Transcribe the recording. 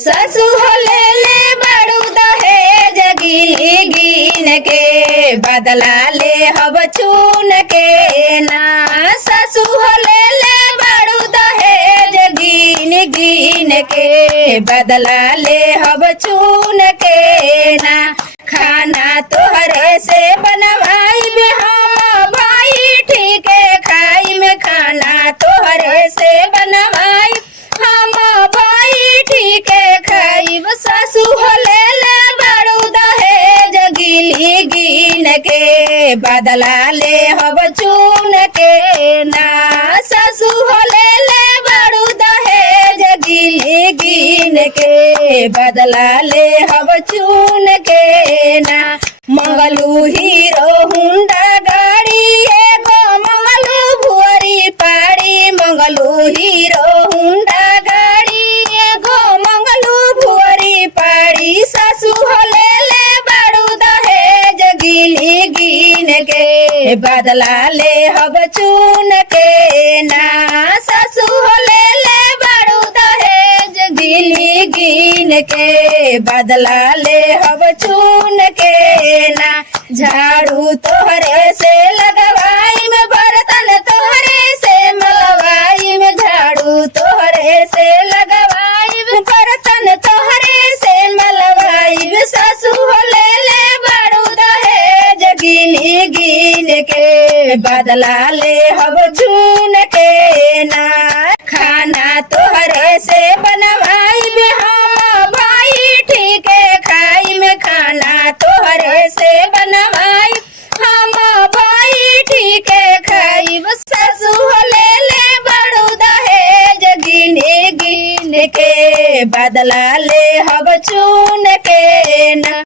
ससु हो ले बड़ू दहेज गिन गिन के बदला ले हब चून के ना। ससु हो ले बड़ू दहेज गिन गिन के बदला ले हब चून के ना। खाना तोहरे से बनवाई में हम भाई ठीक है खाई में खाना तोहरे से बनवाई हम भाई ठीक है खाई। सासु हो ले बड़ू दहेज गिन गिन के बदला ले हब चून के ना। सासु हो ले बड़ू दहेज गिन गिन के बदला ले हब चून के ना। मंगलू हीरो हुंडा गाड़ी एगो मंगलू भुअरी पाड़ी। मंगलू हीरो हुंडा गाड़ी एगो मंगलू भुअरी पाड़ी। सासु हो ले बड़ू दहेज गिन गिन के बदला ले हब चून के ना। सासु हो ले बड़ू दहेज गिन गिन के बदला ले हब चून के ना। झाड़ू तोहरे से लगवाई में बर्तन तोहरे से मलवाई में। झाड़ू तोहरे से लगवाई में बर्तन तोहरे से मलवाई में। सासु हो ले बड़ू दहेज गिन गिन के बदला ले हब चून के ना। खाना तोहरे से बनवाई में हम भाई ठीक है खाई में खाना तोहरे से बनवाई हम भाई ठीक है खाई। सासु हो ले बड़ू दहेज गिन गिन के बदला ले हब चून के ना।